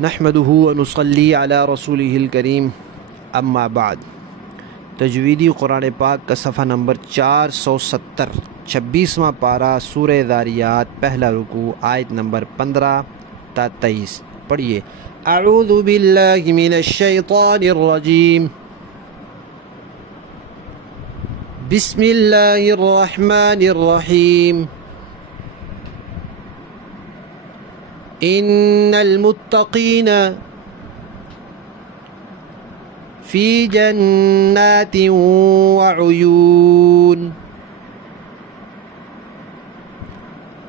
नहमदुहु व नुसल्ली अला रसूलिहिल करीम, अम्मा बाद। तजवीदी कुरान पाक का सफ़ा नंबर 470, 26वां पारा, सूरह ज़ारियात, पहला रुकू, आयत नंबर 15 ता 23। पढ़िए। अऊज़ु बिल्लाहि मिनश शैतानिर रजीम, बिस्मिल्लाहिर रहमानिर रहीम। इन्नल मुत्तक़ीन फ़ी जन्नातिन व उयून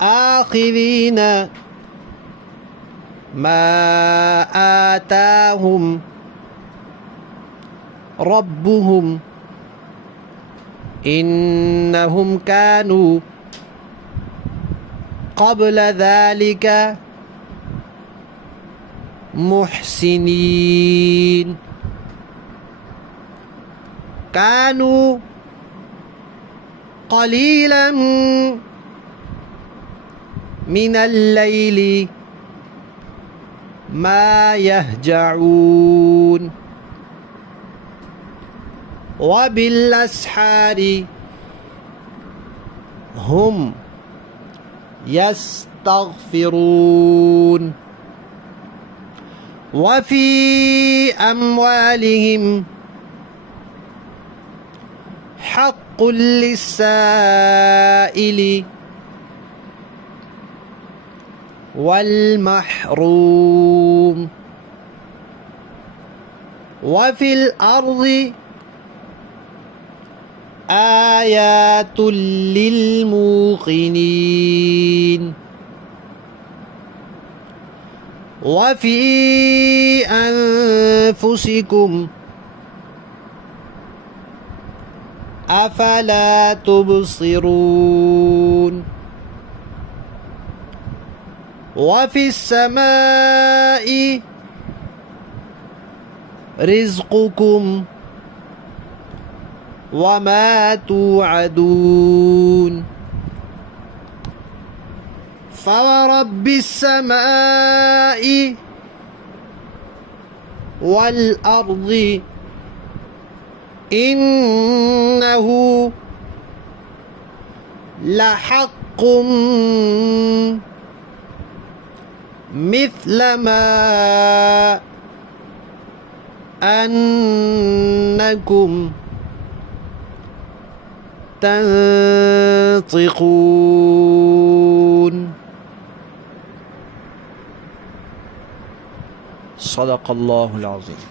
आख़िज़ीन मा आताहुम रब्बुहुम इन्नहुम कानू क़ब्ल ज़ालिका मुहसिनीन कानू क़लीलन मिनल लैली मा यहजऊन व बिल अस्हारी हुम यस्तग़फिरून वफ़ी अम्वालिहिम हक़्क़ुल लिस्साइली वल महरूम वफ़िल अर्ज़ि आयातुल लिल मूक़िनीन वफ़ी अनफुसिकुम अफ़ला तुबसिरून वफ़िस समाई रिज़्क़ुकुम वमा तुअदून फ़वरब्बिस समाई वल अर्ज़ि इन्नहु लहक़्क़ुम मिस्ल मा अन्नकुम तंतिक़ून। सदक़ल्लाहुल अज़ीम।